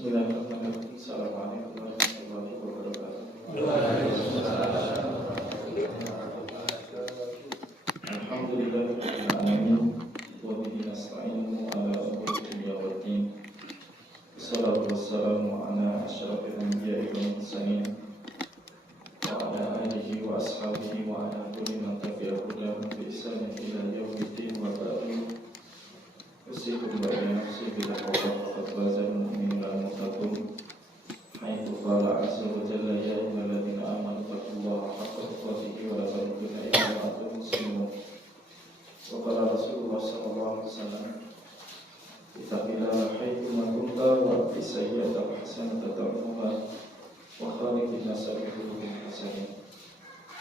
Bismillahirrahmanirrahim. Assalamualaikum warahmatullahi wabarakatuh. Alhamdulillahirabbil alamin wa bihi nasta'inu ala umuri dunya waddin. Wassalatu wassalamu ala asyrafil anbiya'i wal mursalin wa ala alihi wa ashabihi wa ala kulli man tabi'a hudahum bi ihsanin ila yaumiddin wa ba'du. Usikum wa nafsi bil taqwa faqad fazal mu'minun wal muttaqun. Haitsu qala azza wa jalla ya ayyuhalladzina amanu taqullaha haqqa tuqatih wa la tamutunna illa wa antum muslimun. Wa qala Rasulullah sallallahu alaihi wasallam, ittaqillaha haitsu ma kunta wa aqim sayyi'ata hasanatan tamhuha wa khaliqin nasa bi khuluqin hasanin.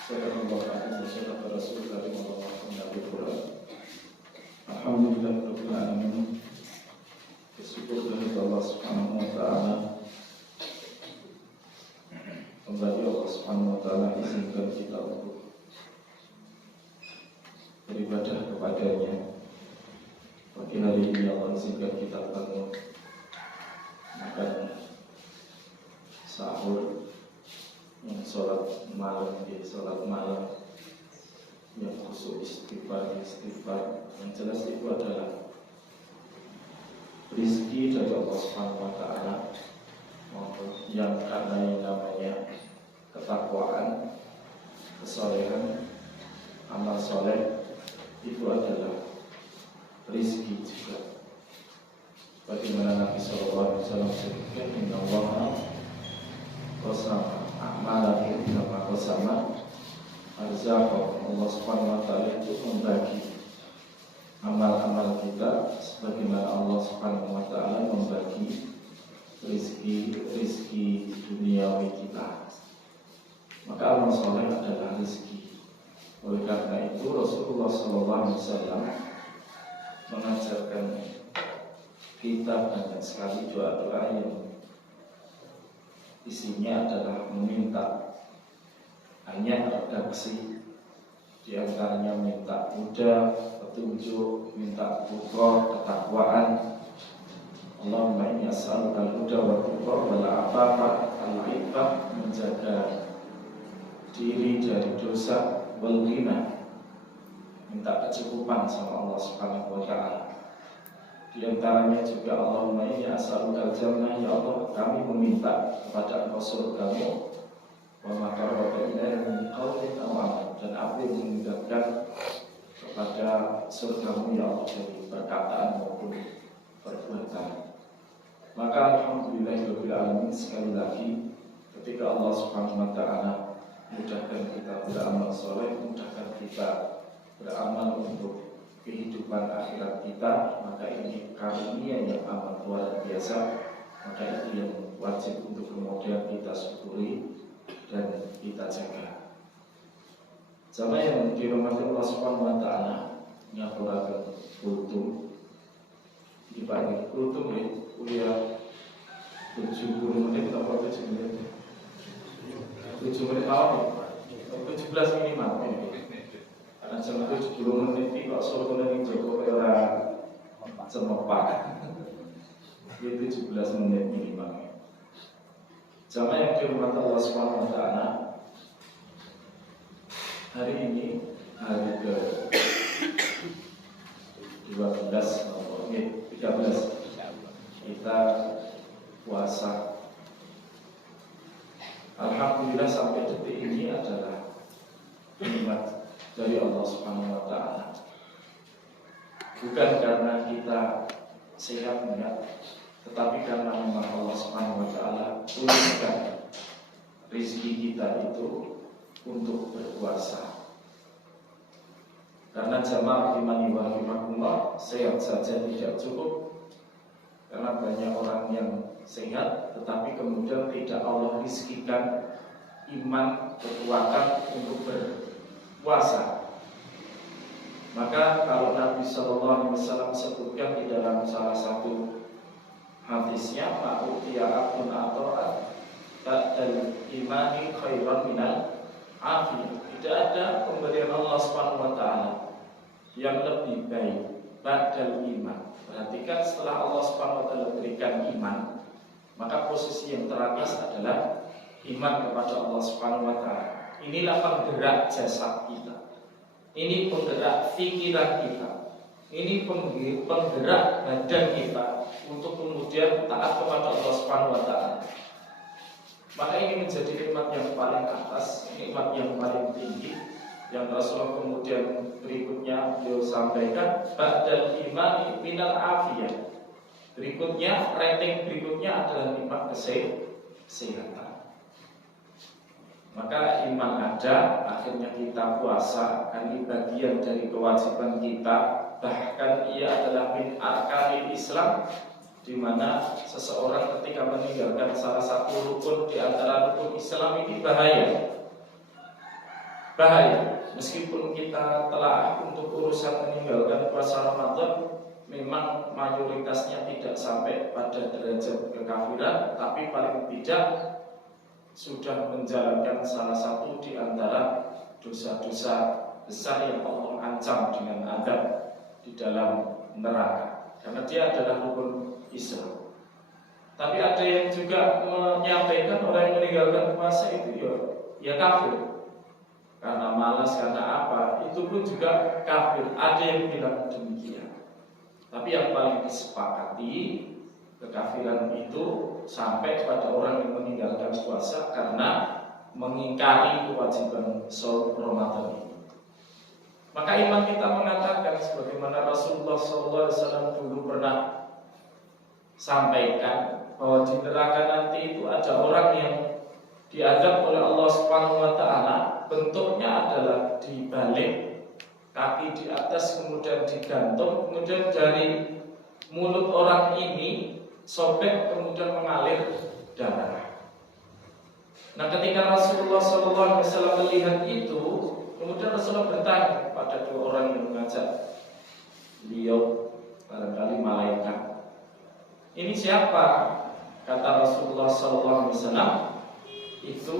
Sallallahu alaihi wasallam Rasulullah Muhammad. Alhamdulillahirabbil alamin. Bersyukur kepada Allah Subhanahu wa taala. Kembali Allah Subhanahu wa taala izinkan kita untuk beribadah kepadanya. Pagi hari ini Allah izinkan kita bangun, makan, sahur, sholat malam, yang khusus istighfar. Yang jelas itu adalah rezeki dari Allah Subhanahu wa taala, yang karena yang namanya ketakwaan, kesolehan, amal soleh itu adalah rezeki juga. Bagaimana Nabi sallallahu alaihi wasallam sebutkan, inna Allaha qasama a'malakum kama qasama arzaqakum. Allah Subhanahu wa taala itu membagi amal-amal kita sebagaimana Allah Subhanahu wa taala membagi rezeki duniawi kita. Maka amal soleh adalah rezeki. Oleh karena itu Rasulullah SAW mengajarkan kita banyak sekali doa-doa yang isinya adalah meminta banyak redaksi, di antaranya minta mudah, petunjuk, minta tuqah, ketakwaan. Allahumma inni as'aluka al-huda wa tuqah wal afafa al-iffah, menjaga diri dari dosa, wal ghina, minta kecukupan sama Allah Subhanahu wa taala. Di antaranya juga Allahumma inni as'aluka al-jannah, ya Allah kami meminta kepada Engkau surgamu, wa ma qarraba ilaihi min qawlin aw amal, dan apa yang mendekatkan kepada surgamu ya Allah dari perkataan maupun perbuatan. Maka alhamdulillahirabbil alamin, sekali lagi ketika Allah Subhanahu wa taala mudahkan kita beramal soleh, mudahkan kita beramal untuk kehidupan akhirat kita, maka ini karunia yang amat luar biasa. Maka itu yang wajib untuk kemudian kita syukuri dan kita jaga. Sama yang dirahmati Allah Subhanahu wa taala, nyapuraken kultum di pagi kultum ya, kuliah 70 menit atau 7 menit 17 minimal ya. Karena jam 70 menit itu kok suruh ning Joko ora cemepak. Itu 17 menit minimal. Sama yang dirahmati Allah Subhanahu wa taala, hari ini hari ke 12 atau 13 kita puasa. Alhamdulillah sampai detik ini adalah nikmat dari Allah Subhanahu wa taala. Bukan karena kita sehat enggak, tetapi karena memang Allah Subhanahu wa taala tuliskan rezeki kita itu untuk berpuasa. Karena jamaah imani wa rahimakumullah, sehat saja tidak cukup. Karena banyak orang yang sehat tetapi kemudian tidak Allah rizkikan iman, kekuatan untuk berpuasa. Maka kalau Nabi sallallahu alaihi wasallam sebutkan di dalam salah satu hadisnya, ma'utiya abdun ata'at ba'dal imani khairan minal afiyah. Tidak ada pemberian Allah Subhanahu wa taala yang lebih baik ba'dal iman. Perhatikan, setelah Allah Subhanahu wa taala berikan iman, Maka posisi yang teratas adalah iman kepada Allah Subhanahu wa taala. Inilah penggerak jasad kita. Ini penggerak pikiran kita. Ini penggerak badan kita untuk kemudian taat kepada Allah Subhanahu wa taala. Maka ini menjadi nikmat yang paling atas, nikmat yang paling tinggi, yang Rasulullah kemudian berikutnya beliau sampaikan, ba'dal imani minal afiyah. Berikutnya, rating berikutnya adalah nikmat kesehatan. Maka iman ada, akhirnya kita puasa, ini bagian dari kewajiban kita. Bahkan ia adalah min arkanil Islam, di mana seseorang ketika meninggalkan salah satu rukun di antara rukun Islam ini bahaya. Meskipun kita telah untuk urusan meninggalkan puasa Ramadan, memang mayoritasnya tidak sampai pada derajat kekafiran, tapi paling tidak sudah menjalankan salah satu di antara dosa-dosa besar yang Allah ancam dengan azab di dalam neraka, karena dia adalah rukun Islam. Tapi ada yang juga menyampaikan orang yang meninggalkan puasa itu ya kafir, karena malas, karena apa, itu pun juga kafir. Ada yang bilang demikian. Tapi yang paling disepakati, kekafiran itu sampai pada orang yang meninggalkan puasa karena mengingkari kewajiban shaum Ramadan ini. Maka iman kita mengatakan, sebagaimana Rasulullah SAW dulu pernah sampaikan, bahwa di neraka nanti itu ada orang yang diazab oleh Allah Subhanahu wa taala, bentuknya adalah dibalik, kaki di atas kemudian digantung, kemudian dari mulut orang ini sobek kemudian mengalir darah. Nah, ketika Rasulullah SAW melihat itu, kemudian Rasulullah bertanya pada dua orang yang mengajak beliau, barangkali malaikat, ini siapa? Kata Rasulullah SAW, itu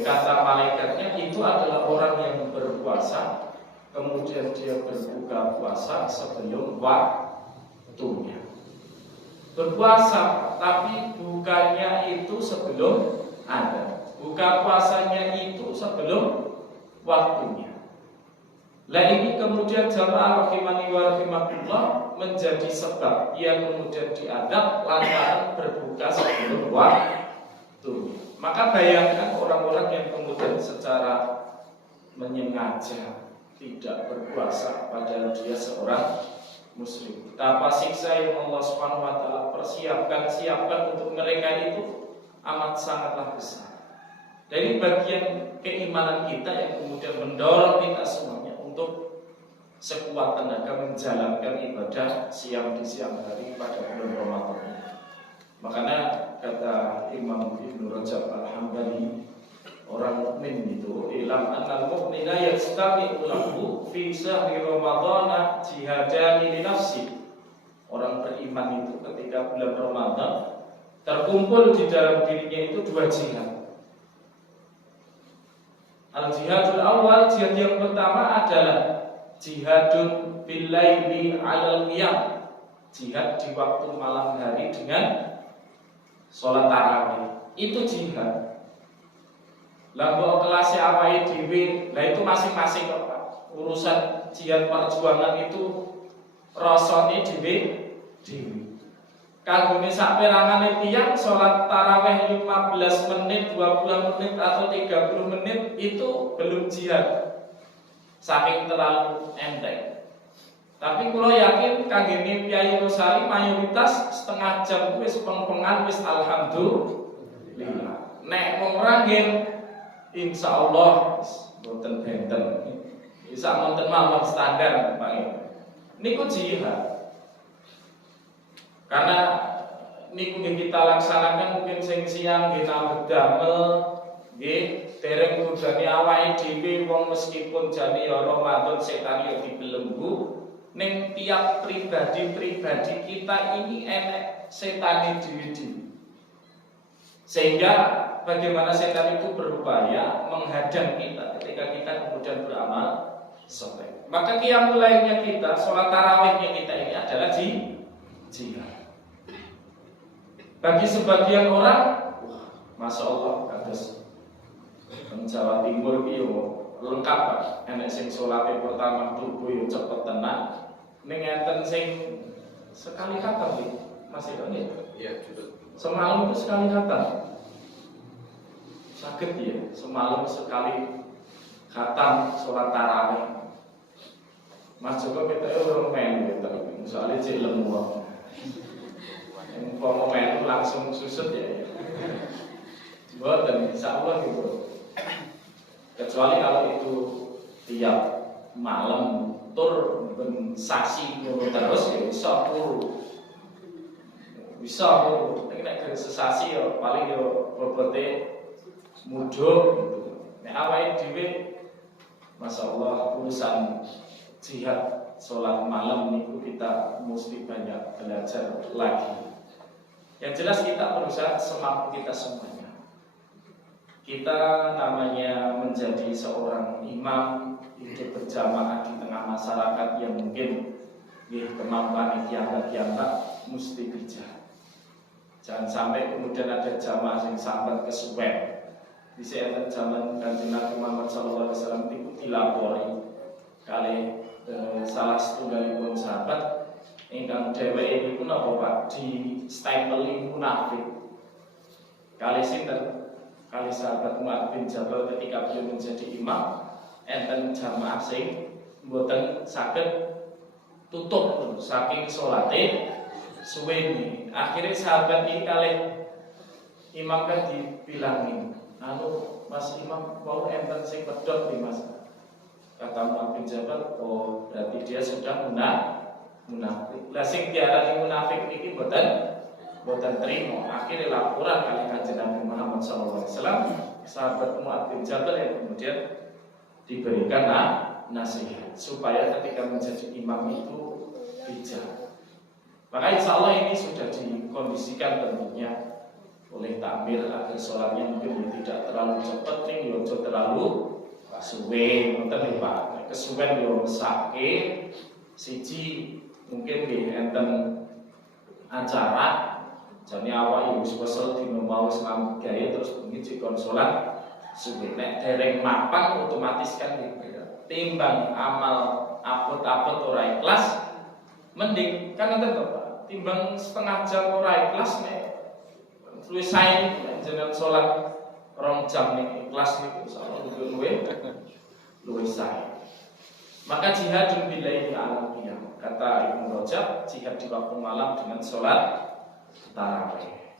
kata malaikatnya, itu adalah orang yang berpuasa, kemudian dia berbuka puasa sebelum waktunya. Berpuasa, tapi bukanya itu sebelum ada, buka puasanya itu sebelum waktunya. Lah ini kemudian jamaah rahimani wa rahimakumullah menjadi sebab ia kemudian diadab lantaran berbuka sebelum waktunya. Maka bayangkan orang-orang yang kemudian secara menyengaja tidak berpuasa padahal dia seorang muslim. Betapa siksa yang Allah Subhanahu wa taala siapkan untuk mereka itu amat sangatlah besar. Dari bagian keimanan kita yang kemudian mendorong kita semuanya untuk sekuat tenaga menjalankan ibadah siang di siang hari pada bulan Ramadan ini. Makanya kata Imam Ibnu Rajab Al-Hambali, orang mukmin itu ilam annal mu'mina yastami'u lahu fi syahri ramadhana jihadani li nafsi. Orang beriman itu ketika bulan Ramadan terkumpul di dalam dirinya itu dua jihad. Al-jihadul awal, jihad yang pertama adalah jihadun billaili 'alal qiyam, jihad di waktu malam hari dengan sholat tarawih. Itu jihad. Lah kok kelas awake dhewe, lah itu masing-masing kok Pak. Urusan jihad perjuangan itu rasane dhewe. Kagune sak perangane tiyang sholat tarawih 15 menit, 20 menit atau 30 menit itu belum jihad. Saking terlalu enteng. Tapi kalau yakin kagene Kyai Rosali mayoritas setengah jam wis peng-pengan wis alhamdulillah. Nek wong ora nggih insyaallah mboten benten. Bisa mboten mawon standar Pak. Niku jihad. Karena niku kita laksanakan mungkin sing siang nggih nambah damel nggih dereng ngudani awake dhewe wong meskipun jane ya Ramadan setan ya dibelenggu ning tiap pribadi kita ini enek setane dhewe-dhewe. Sehingga bagaimana setan itu berupaya menghadang kita ketika kita kemudian beramal soleh. Maka qiyamul lailnya kita, sholat tarawihnya kita ini adalah jihad. Bagi sebagian orang, wah, masya Allah, kados Jawa Timur itu lengkap Pak. Enek sing salate pertama tubuh yo cepet tenan. Ning enten sing sekali khatam iki. Masih kan ya? Iya, semalam itu sekali khatam. Sakit ya, semalam sekali khatam sholat tarawih. Mas Joko kita orang main gitu, soalnya cek lemu. Kalau main langsung susut ya. Buat dan insya Allah gitu. Kecuali kalau itu tiap malam tur saksi terus ya bisa turu. Bisa turu. Tapi nek sesasi ya paling ya bobote mudhun gitu. Nek awake dhewe masyaallah urusan jihad sholat malam niku kita mesti banyak belajar lagi. Yang jelas kita berusaha semampu kita semuanya. Kita namanya menjadi seorang imam hidup berjamaah di tengah masyarakat yang mungkin kemampuan dianggap mesti bijak. Jangan sampai kemudian ada jamaah yang sampai kesuwen. Di saat zaman Kanjeng Nabi Muhammad SAW itu dilapori kali salah setunggalipun sahabat ingkang dheweke niku napa Pak di stempeli munafik. Kali sinten? Kali sahabat Mu'adz bin Jabal ketika beliau menjadi imam, enten jamaah sing mboten saged tutup saking salate suweni. Akhirnya sahabat ini kali imam kan dibilangin, anu Mas Imam mau enten sing pedhot nih Mas. Kata Mu'adz bin Jabal, oh berarti dia sudah munafik. Lah sing diarani munafik iki mboten trimo. Akhirnya laporan kali Kanjeng Nabi Muhammad SAW, sahabat Mu'adz bin Jabal yang kemudian diberikan nasihat supaya ketika menjadi imam itu bijak. Maka insya Allah ini sudah dikondisikan tentunya oleh takmir agar sholatnya mungkin tidak terlalu cepat nih, ojo terlalu suwe, ngoten Pak. Kesuwen yo mesake siji mungkin di enten acara jane awak yo wis kesel dino mau semam gawe terus bengi dikon salat suwe. Nek dereng mapan otomatis kan timbang amal apot-apot ora ikhlas mending kan ngoten to Pak. Timbang setengah jam ora ikhlas nek luwih sae jenengan salat 2 jam nek ikhlas niku insyaallah luwih sae. Maka jihadun billahi alam qiyam. Kata Ibnu Rajab, jihad di waktu malam dengan sholat tarawih.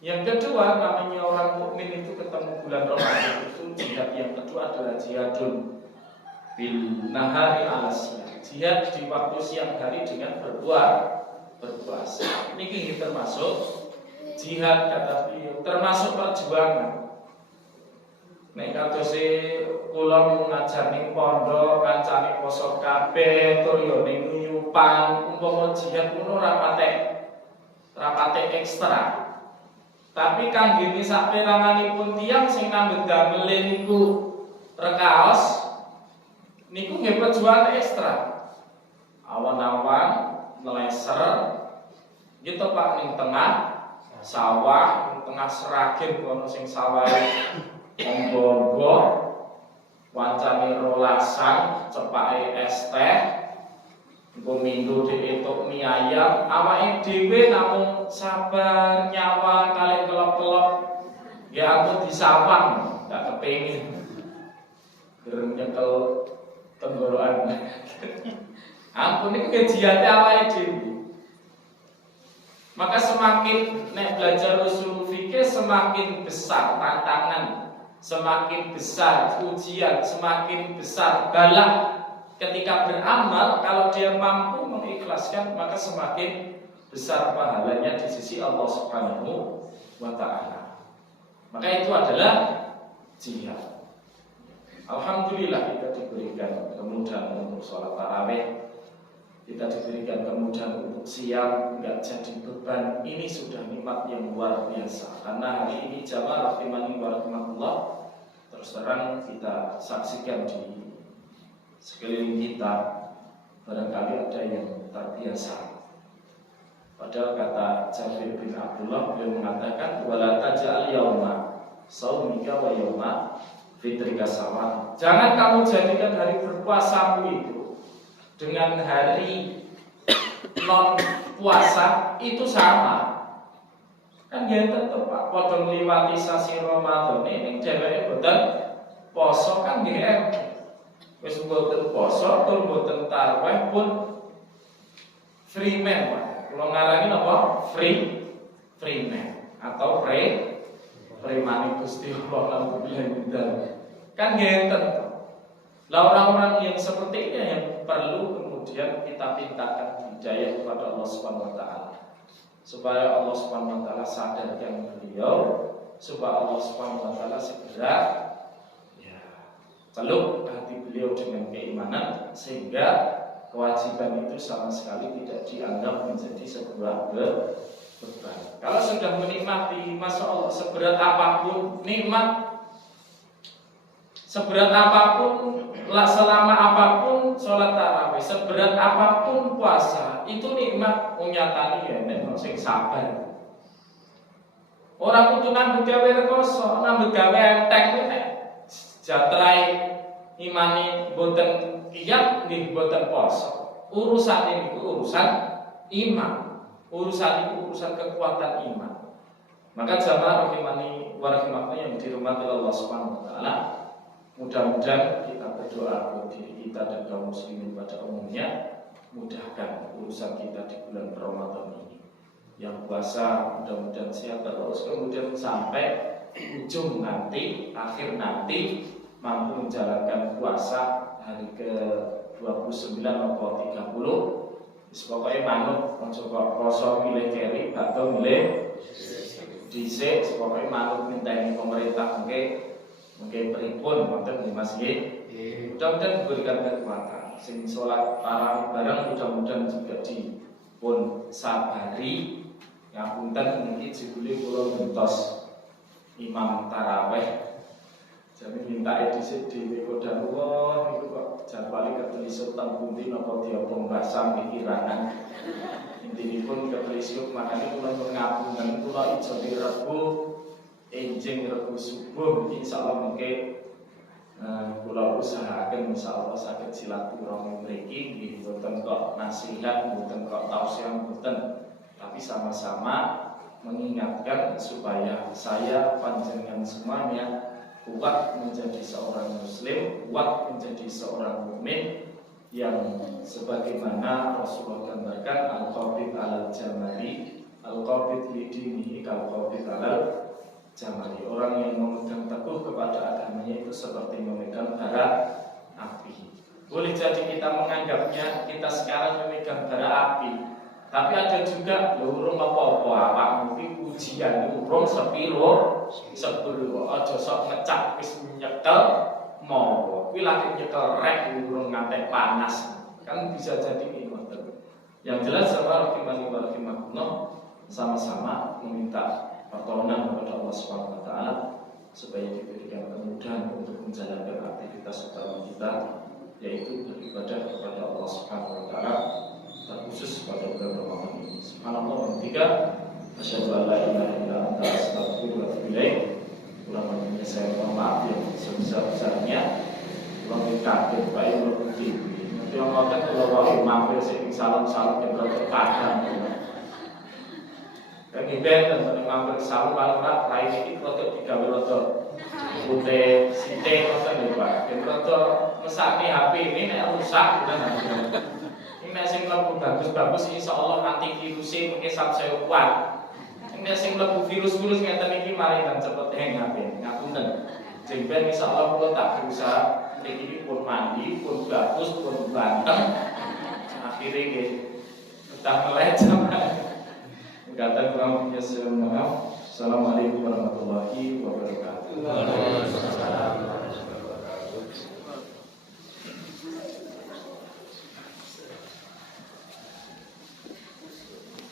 Yang kedua, namanya orang mukmin itu ketemu bulan Ramadan itu jihad yang kedua adalah jihadun bil nahari alasya. Jihad di waktu siang hari dengan berpuasa. Ini termasuk jihad kata beliau, termasuk perjuangan. Nek katose kula ngajar ning pondok, kancane poso kabeh, tur yo ning nyupan, umpama jihad kuwi ora patek ekstra. Tapi kanggene sak peranganipun tiyang sing nambet damele niku rekaos niku nggih perjuangan ekstra. Awan-awan meleser gitu Pak ning tengah sawah, ning tengah seragen kono sing sawah ombo-ombo wancane rolasan cepake es teh engko mindu diituk mie ayam awake dhewe namung sabar nyawa kali kelop-kelop ya aku disawang gak kepengin gereng nyekel tenggorokan ampun iki jihate awake dhewe. Maka semakin nek belajar usul fikih semakin besar tantangan, semakin besar ujian, semakin besar bala ketika beramal. Kalau dia mampu mengikhlaskan, maka semakin besar pahalanya di sisi Allah Subhanahu wa ta'ala. Maka itu adalah jihad. Alhamdulillah kita diberikan kemudahan untuk sholat tarawih, kita diberikan kemudahan untuk siang, enggak jadi beban. Ini sudah nikmat yang luar biasa. Karena hari ini jamaah rahimani wa rahimakumullah, terus terang kita saksikan di sekeliling kita barangkali ada yang terbiasa pada Padahal kata Jabir bin Abdullah, beliau mengatakan wala taj'al yauma shaumika wa yauma fitrika sawa. Jangan kamu jadikan hari berpuasamu itu dengan hari non puasa itu sama. Kan ya tetep Pak, padha ngliwati sasi Ramadan ini dheweke boten poso kan nggih. Wis boten poso, tur boten tarawih pun free man, Pak. Kalau ngarani apa? Free man atau premani Gusti Allah lan kan ngeten. Lah orang-orang yang seperti ini yang perlu kemudian kita mintakan hidayah kepada Allah Subhanahu wa taala. Supaya Allah Subhanahu wa taala sadarkan beliau, supaya Allah Subhanahu wa taala segera peluk hati beliau dengan keimanan sehingga kewajiban itu sama sekali tidak dianggap menjadi sebuah beban. Kalau sudah menikmati, Masya Allah, seberat apapun nikmat, seberat apapun, selama apapun sholat tarawih, seberat apapun puasa, itu nikmat nyatani ya, nek sing sabar. Orang kudu nambut gawe rekoso, nambut gawe enteng nek jatrai imani boten kiyat nggih boten poso. Urusan ini urusan iman. Urusan itu urusan kekuatan iman. Maka jamaah rahimani wa rahimakumullah yang dirahmati Allah Subhanahu wa taala, mudah-mudahan kita berdoa buat diri kita dan kaum muslimin pada umumnya, mudahkan urusan kita di bulan Ramadan ini. Yang puasa mudah-mudahan sehat terus, kemudian sampai ujung nanti, akhir nanti mampu menjalankan puasa hari ke-29 atau 30. Pokoknya manut mencoba poso milih keri, bakal milih dhisik, pokoknya manut mintani pemerintah mungkin pripun wonten di masjid. Mudah-mudahan diberikan kekuatan. Sing sholat tarawih bareng mudah-mudahan juga dipun sabari. Ngapunten niki jebule kula ngentos imam tarawih. Jadi minta edisi di Kodarullah niku kok jadwale ketelisut teng pundi napa diobong basam pikiran. Intinipun ketelisut makane kula nyuwun ngapunten kula ijo Rebo enjing Rebo subuh insyaallah mengke kula usahaken insyaallah saged silaturahmi mriki nggih boten kok nasihat boten kok tausiah boten, tapi sama-sama mengingatkan supaya saya panjenengan semuanya kuat menjadi seorang muslim, kuat menjadi seorang mukmin yang sebagaimana Rasulullah gambarkan al-qabid al-jamali, al-qabid lidinihi kal-qabid al-jamali. Orang yang memegang teguh kepada agamanya itu seperti memegang bara api. Boleh jadi kita menganggapnya kita sekarang memegang bara api, tapi ada juga urung apa-apa awak mungkin ujian urung sepiro aja sok ngecak wis nyekel mau kuwi lagi nyekel rek urung ngantek panas kan bisa jadi ngoten. Yang jelas sama rahimahullah sama-sama meminta pertolongan kepada Allah Subhanahu wa taala supaya diberikan kemudahan untuk menjalankan aktivitas utama kita, yaitu beribadah kepada Allah Subhanahu wa taala terkhusus pada bulan Ramadan ini. Subhanallah wa bihamdihi, asyhadu an la ilaha illa anta astaghfiruka wa atubu ilaik. Kurang-kurangnya saya mohon maaf yang sebesar-besarnya. Kurang kaget baik berpuji. Nanti yang ngoten kula wae mampir sing salam-salam yang berkadang. Kan ngeben ten mampir salam paling ora lain iki rodok digawe rodok putih sithik ngoten lho Pak. Ben rodok mesake HP ini nek rusak nek sing mlebu bagus-bagus insyaallah antivirusé mungkin sampe kuat. Nek sing mlebu virus-virus ngeten iki mari kan cepet hang HP. Ngapunten. Sing ben insyaallah kula tak berusaha mriki pun mandi, pun bagus, pun banteng. Akhire nggih udah meleh jamaah. Kata kurang biasa maaf. Assalamualaikum warahmatullahi wabarakatuh. Waalaikumsalam.